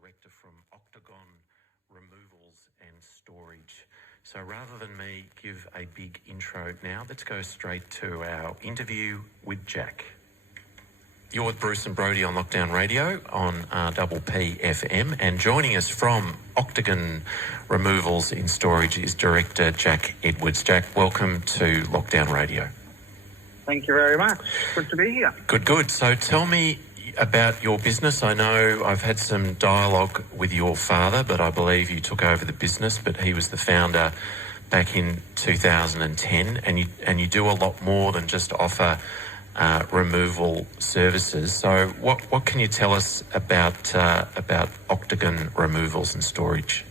director from Octagon Removals and Storage. So rather than me give a big intro now, let's go straight to our interview with Jack. You're with Bruce and Brodie on Lockdown Radio on RPP FM, and joining us from Octagon Removals in Storage is Director Jack Edwards. Jack, welcome to Lockdown Radio. Thank you very much. Good to be here. Good. So tell me about your business. I know I've had some dialogue with your father, but I believe you took over the business, but he was the founder back in 2010, and you do a lot more than just offer removal services. So what can you tell us about Octagon Removals and Storage?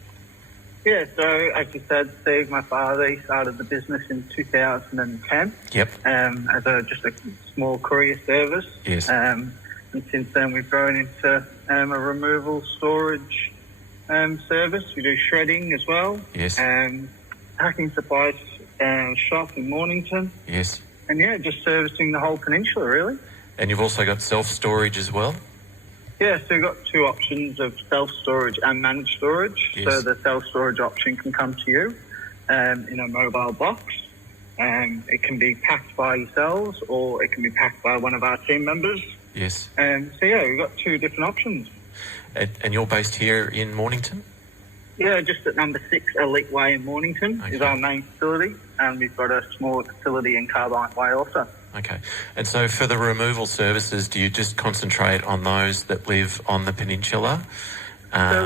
Yeah, so as you said, Steve, my father, he started the business in 2010. Yep. As just a small courier service. Yes. And since then we've grown into a removal storage service. We do shredding as well. Yes. Packing supplies shop in Mornington. Yes. And yeah, just servicing the whole peninsula really. And you've also got self-storage as well? Yeah, so we've got two options of self-storage and managed storage. Yes. So the self-storage option can come to you in a mobile box. It can be packed by yourselves or it can be packed by one of our team members. Yes. So yeah, we've got two different options. And you're based here in Mornington? Yeah, just at number 6 Elite Way in Mornington is our main facility, and we've got a smaller facility in Carbine Way also. Okay. And so for the removal services, do you just concentrate on those that live on the peninsula? So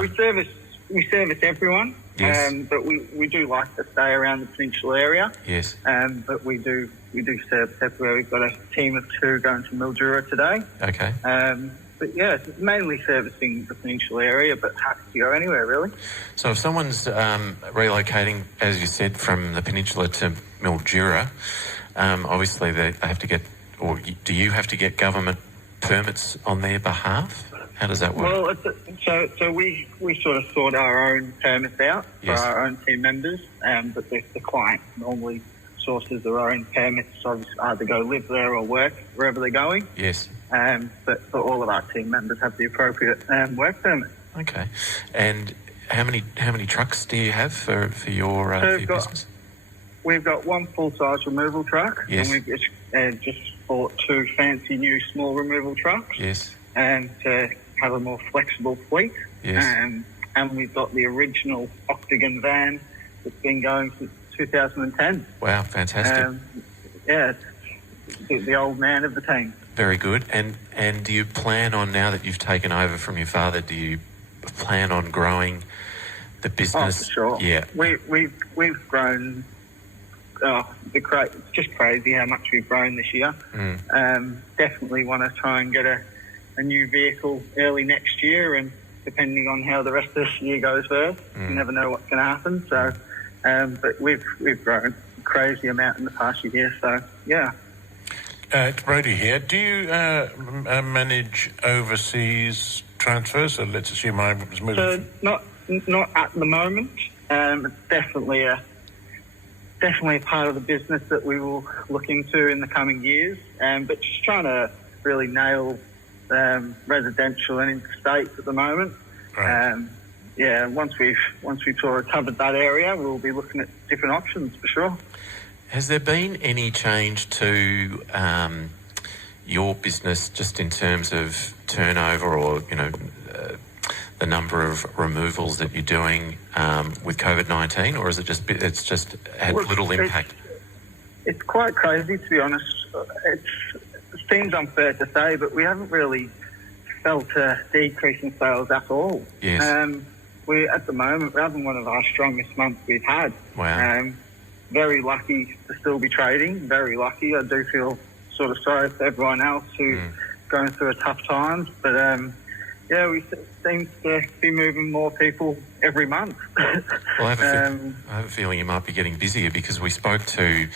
we service everyone, yes. But we do like to stay around the peninsula area. Yes. But we do service everywhere. We've got a team of 2 going to Mildura today. Okay. But yeah, it's mainly servicing the peninsula area, but happy to go anywhere really. So if someone's relocating, as you said, from the peninsula to Mildura, obviously they have to get, or do you have to get government permits on their behalf? How does that work? Well, so we sort of sort our own permits out for Yes. our own team members, but the client normally sources their own permits, so either go live there or work wherever they're going. Yes. But for all of our team members have the appropriate work permit. Okay. And how many trucks do you have for your business? We've got one full-size removal truck, Yes. and we've just bought 2 fancy new small removal trucks. Yes. And to have a more flexible fleet. Yes. And we've got the original Octagon van that's been going since 2010. Wow, fantastic. Yeah, it's the old man of the team. Very good. And do you plan on, now that you've taken over from your father, do you plan on growing the business? Oh, for sure. Yeah. We've grown. It's just crazy how much we've grown this year. Definitely want to try and get a new vehicle early next year, and depending on how the rest of this year goes first, you never know what's going to happen. So, but we've grown a crazy amount in the past year. So yeah. It's Brodie here. Do you manage overseas transfers? So let's assume I was moving. So not at the moment. It's definitely a part of the business that we will look into in the coming years. But just trying to really nail residential and interstate at the moment. Right. Once we've sort of covered that area, we'll be looking at different options for sure. Has there been any change to your business just in terms of turnover or, the number of removals that you're doing with COVID-19, or is it's just had little impact? It's quite crazy, to be honest. It seems unfair to say, but we haven't really felt a decrease in sales at all. Yes. At the moment, we're having one of our strongest months we've had. Wow. Very lucky to still be trading, very lucky. I do feel sort of sorry for everyone else who's going through a tough time, but we seem to be moving more people every month. Well, I have a feeling you might be getting busier, because we spoke to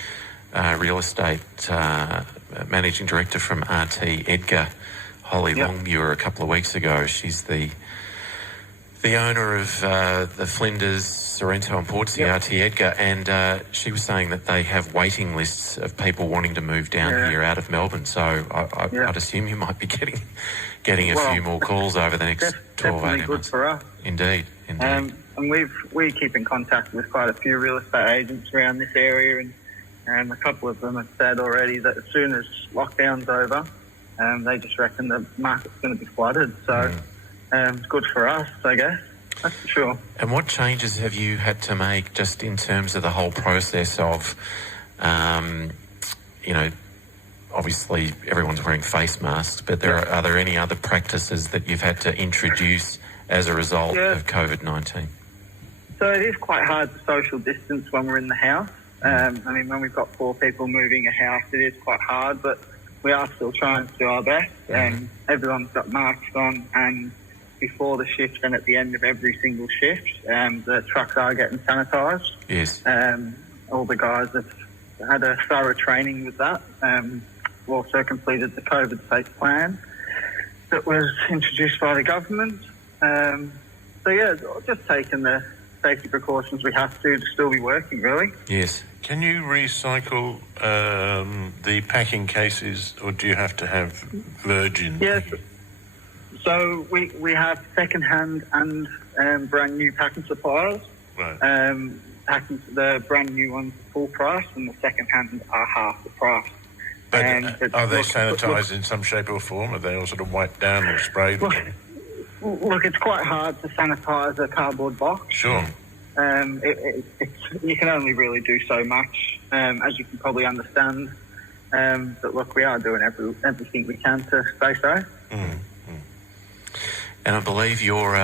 real estate managing director from RT, Edgar Holly Longmuir, a couple of weeks ago. She's the owner of the Flinders, Sorrento and Portsea, RT Edgar, and she was saying that they have waiting lists of people wanting to move down here out of Melbourne. So I'd assume you might be getting a few more calls over the next 12, 18 definitely good months. for us. Indeed. And we keep in contact with quite a few real estate agents around this area, and a couple of them have said already that as soon as lockdown's over, they just reckon the market's going to be flooded. So it's good for us, I guess. That's for sure. And what changes have you had to make just in terms of the whole process of, obviously everyone's wearing face masks, but are there any other practices that you've had to introduce as a result of COVID-19? So it is quite hard to social distance when we're in the house. When we've got 4 people moving a house, it is quite hard, but we are still trying to do our best. Everyone's got masks on, and before the shift and at the end of every single shift, the trucks are getting sanitised. Yes. All the guys have had a thorough training with that. We've also completed the COVID safe plan that was introduced by the government. Just taking the safety precautions we have to still be working, really. Yes. Can you recycle the packing cases, or do you have to have virgin? Yes. So we have second-hand and brand new packing suppliers. Right. The brand new ones are full price, and the second-hand are half the price. But are they sanitised in some shape or form? Are they all sort of wiped down or sprayed? Look, it's quite hard to sanitise a cardboard box. Sure. You can only really do so much, as you can probably understand. But look, we are doing everything we can to stay safe. And I believe your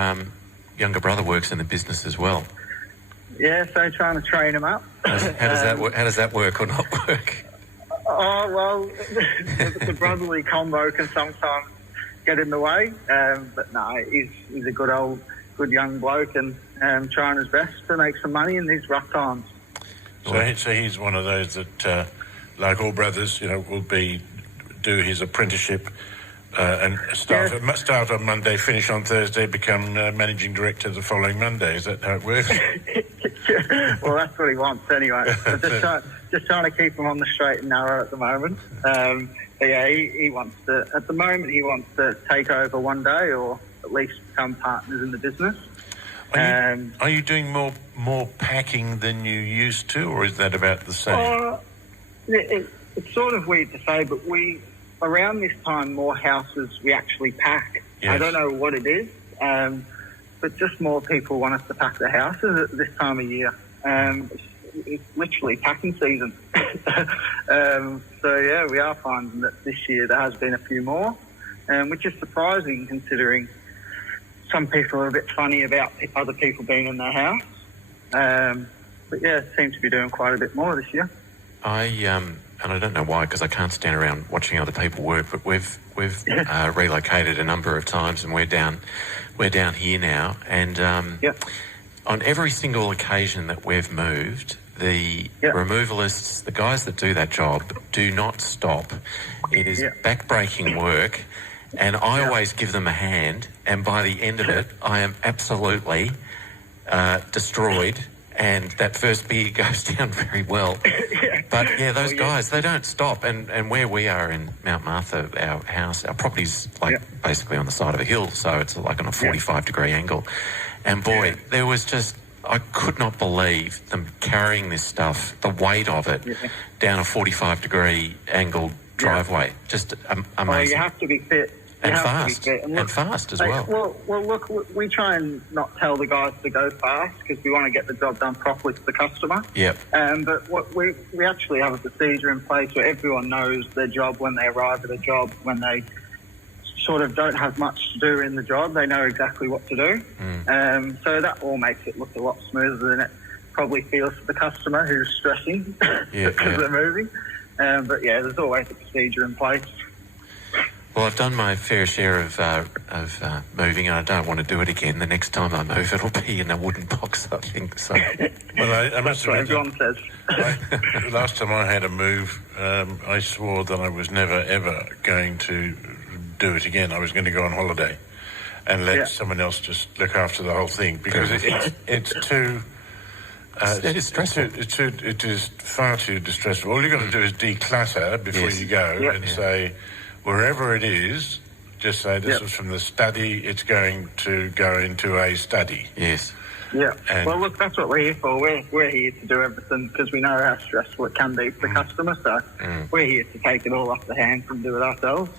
younger brother works in the business as well. Yeah, so trying to train him up. How does that work or not work? Oh, well, the brotherly combo can sometimes get in the way. But no, he's a good young bloke and trying his best to make some money in these rough times. So he's one of those that, like all brothers, will do his apprenticeship and start on Monday, finish on Thursday, become managing director the following Monday. Is that how it works? Well, that's what he wants anyway. Just trying to keep him on the straight and narrow at the moment. He wants to. At the moment, he wants to take over one day, or at least become partners in the business. Are you doing more packing than you used to, or is that about the same? It's sort of weird to say, but around this time, more houses we actually pack. Yes. I don't know what it is, but just more people want us to pack their houses at this time of year. It's literally packing season. We are finding that this year there has been a few more, which is surprising considering some people are a bit funny about other people being in their house. Seem to be doing quite a bit more this year. And I don't know why, because I can't stand around watching other people work, but we've relocated a number of times, and we're down here now, and on every single occasion that we've moved, the removalists, the guys that do that job, do not stop. It is back-breaking work, and I always give them a hand, and by the end of it, I am absolutely destroyed, and that first beer goes down very well. But those guys, they don't stop, and where we are in Mount Martha, our property's basically on the side of a hill, so it's like on a 45-degree angle. And boy, there was just, I could not believe them carrying this stuff, the weight of it, down a 45-degree angled driveway. Just amazing. Well, you have to be fit. And fast. And fast as well. Well, look, we try and not tell the guys to go fast because we want to get the job done properly for the customer. Yep. But what we actually have a procedure in place where everyone knows their job when they arrive at a job, when they sort of don't have much to do in the job, they know exactly what to do. So that all makes it look a lot smoother than it probably feels for the customer who's stressing because they're moving. But there's always a procedure in place. Well, I've done my fair share of moving, and I don't want to do it again. The next time I move, it'll be in a wooden box, I think. So, well, I must admit, everyone says. Last time I had a move, I swore that I was never ever going to do it again. I was going to go on holiday and let someone else just look after the whole thing because it's too. It is stressful. It is far too distressful. All you've got to do is declutter before you go and say, wherever it is, just say this was from the study, it's going to go into a study. Yes. Yeah. And well, look, that's what we're here for. We're here to do everything because we know how stressful it can be for the customer. So we're here to take it all off the hand and do it ourselves.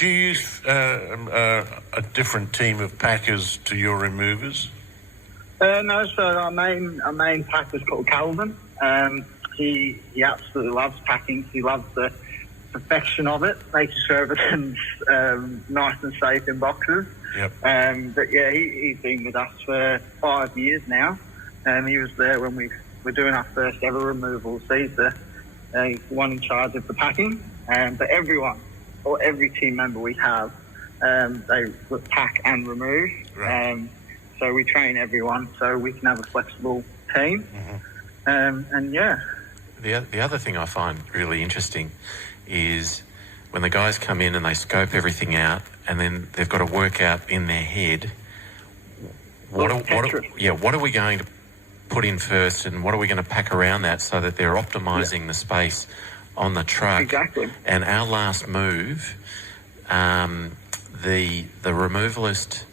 do you use a different team of packers to your removers? No, so our main packer's called Calvin. He absolutely loves packing. He loves the perfection of it, making sure everything's nice and safe in boxes. Yep. But yeah, he's been with us for 5 years now. He was there when we were doing our first ever removals. So he's the one in charge of the packing. But everyone, or every team member we have, they pack and remove. Right. So we train everyone so we can have a flexible team. Mm-hmm. And yeah. The other thing I find really interesting is when the guys come in and they scope everything out, and then they've got to work out in their head what are we going to put in first, and what are we going to pack around that so that they're optimising the space on the truck. Exactly. And our last move, the removalist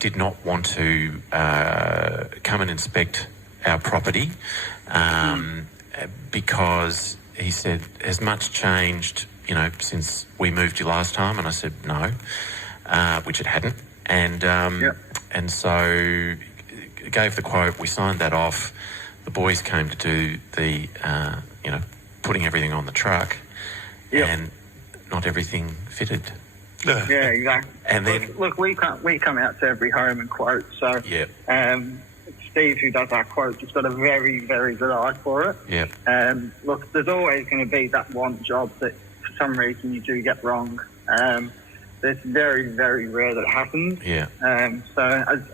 did not want to come and inspect our property because he said, has much changed, since we moved you last time? And I said, no, which it hadn't. And so gave the quote, we signed that off. The boys came to do the, putting everything on the truck, and not everything fitted. Yeah, exactly. And then look, we come out to every home and quote. So Steve, who does our quotes, has got a very, very good eye for it. Yeah. Look, there's always going to be that one job that for some reason you do get wrong. It's very, very rare that it happens. Yeah. So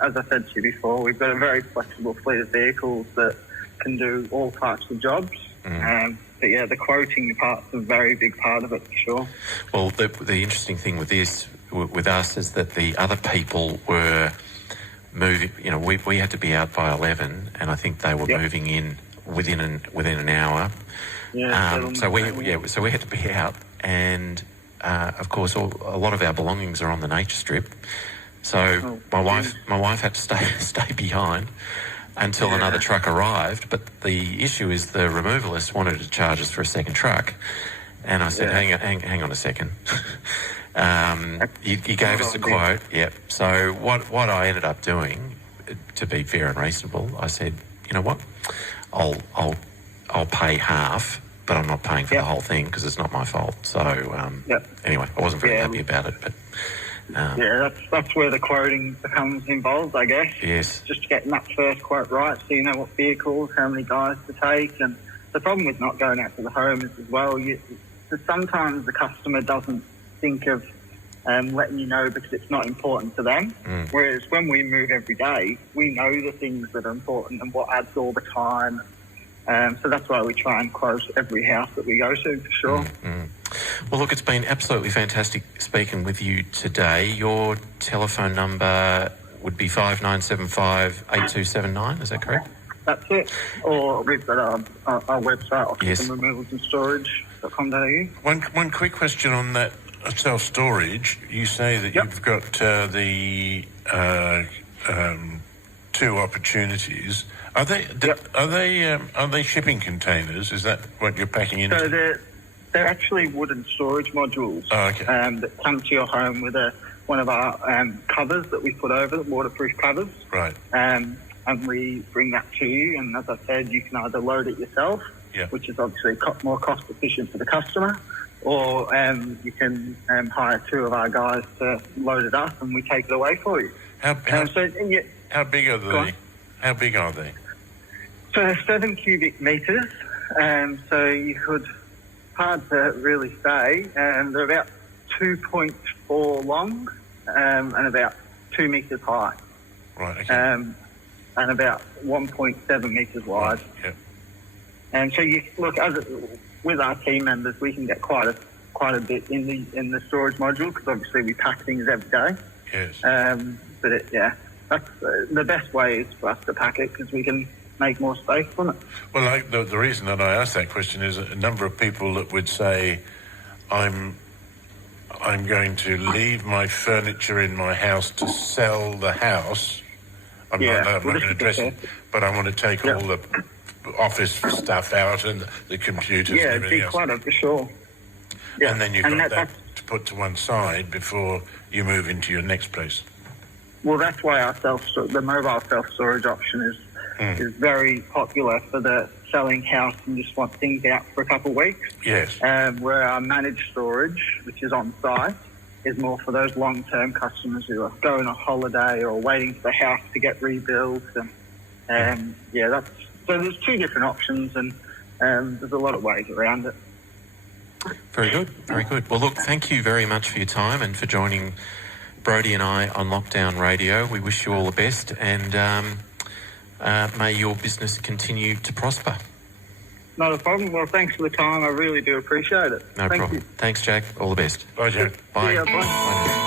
as I said to you before, we've got a very flexible fleet of vehicles that can do all types of jobs. But yeah, the quoting part's a very big part of it for sure. Well, the interesting thing with this, with us, is that the other people were moving. We had to be out by 11, and I think they were moving in within an hour. Yeah. So we had to be out, and of course, a lot of our belongings are on the nature strip. So my wife had to stay behind until another truck arrived. But the issue is the removalist wanted to charge us for a second truck, and I said, hang on a second. You gave us a quote. Yep. So what I ended up doing, to be fair and reasonable, I said, you know what, I'll pay half, but I'm not paying for the whole thing because it's not my fault. So anyway, I wasn't very happy about it, but. That's where the quoting becomes involved, I guess. Yes. Just getting that first quote right, so you know what vehicles, how many guys to take. And the problem with not going out to the home is as well, sometimes the customer doesn't think of letting you know because it's not important to them. Whereas when we move every day, we know the things that are important and what adds all the time. So that's why we try and quote every house that we go to, for sure. Well, look, it's been absolutely fantastic speaking with you today. Your telephone number would be 5975 8279, is that correct? That's it. Or we've got our website, Octagon Removals and Storage.com.au. One quick question on that self-storage. You say that you've got the two opportunities. Are they shipping containers? Is that what you're packing into? So they're actually wooden storage modules that come to your home with one of our covers that we put over, waterproof covers. Right. And we bring that to you, and as I said, you can either load it yourself, which is obviously more cost efficient for the customer, or you can hire two of our guys to load it up, and we take it away for you. How big are they? How big are they? So they're 7 cubic metres, so you could, hard to really say, they're about 2.4 long and about 2 metres high. Right, okay. And about 1.7 metres wide. Yep. And so you look, with our team members, we can get quite a bit in the storage module because obviously we pack things every day. Yes. But that's the best way is for us to pack it because we can make more space from it. Well, the reason that I asked that question is a number of people that would say, I'm I'm going to leave my furniture in my house to sell the house. I'm not going to address it, but I want to take all the office stuff out and the computers and everything else. Declutter for sure. Yeah. And then you've got that to put to one side before you move into your next place. Well, that's why the mobile self-storage option is very popular for the selling house and just want things out for a couple of weeks. Yes. Where our managed storage, which is on site, is more for those long-term customers who are going on holiday or waiting for the house to get rebuilt. And so there's two different options, and there's a lot of ways around it. Very good, very good. Well, look, thank you very much for your time and for joining Brodie and I on Lockdown Radio. We wish you all the best, and may your business continue to prosper. Not a problem. Well, thanks for the time. I really do appreciate it. No problem. You. Thanks, Jack. All the best. Bye, Jack. Bye. See ya, bye. Bye.